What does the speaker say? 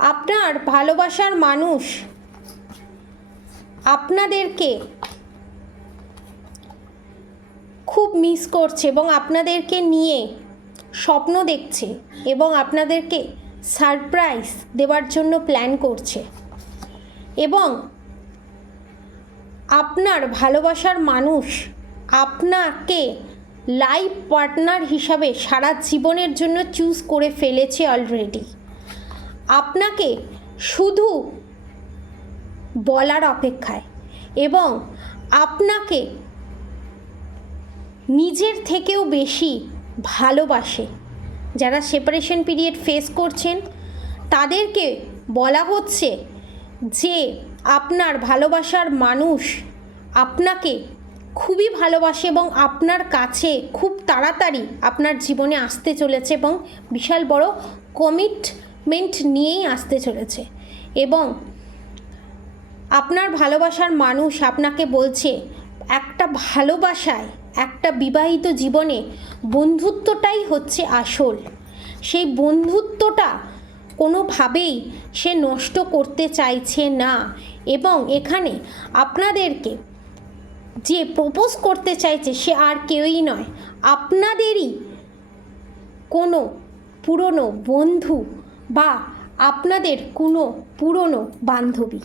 আপনার ভালোবাসার মানুষ আপনাদেরকে খুব মিস করছে এবং আপনাদেরকে নিয়ে স্বপ্ন দেখছে এবং আপনাদেরকে সারপ্রাইজ দেওয়ার জন্য প্ল্যান করছে এবং আপনার ভালোবাসার মানুষ আপনাকে লাইফ পার্টনার হিসাবে সারা জীবনের জন্য চুজ করে ফেলেছে অলরেডি। আপনাকে শুধু বলার অপেক্ষায় এবং আপনাকে নিজের থেকেও বেশি ভালোবাসে। যারা সেপারেশন পিরিয়ড ফেস করছেন তাদেরকে বলা হচ্ছে যে আপনার ভালোবাসার মানুষ আপনাকে খুবই ভালোবাসে এবং আপনার কাছে খুব তাড়াতাড়ি আপনার জীবনে আসতে চলেছে এবং বিশাল বড় কমিটমেন্ট নিয়েই আসতে চলেছে। এবং আপনার ভালোবাসার মানুষ আপনাকে বলছে একটা ভালোবাসায়, একটা বিবাহিত জীবনে বন্ধুত্বটাই হচ্ছে আসল। সেই বন্ধুত্বটা কোনোভাবেই সে নষ্ট করতে চাইছে না এবং এখানে আপনাদেরকে যে প্রপোজ করতে চাইছে সে আর কেউই নয়, আপনাদেরই কোনো পুরনো বন্ধু বা আপনাদের কোনো পুরনো বান্ধবী।